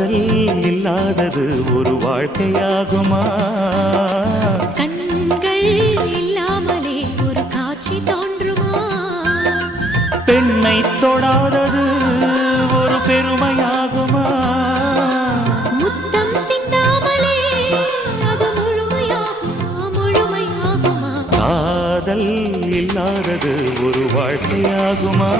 காதல் இல்லாதது ஒரு வாழ்க்கையாகுமா? கண்கள் இல்லாமலே ஒரு காட்சி தோன்றுமா? பெண்ணை தொடாதது ஒரு பெருமையாகுமா? முத்தம் சிந்தாமலே அது முழுமையாகுமா? முழுமையாகுமா? காதல் இல்லாதது ஒரு வாழ்க்கையாகுமா?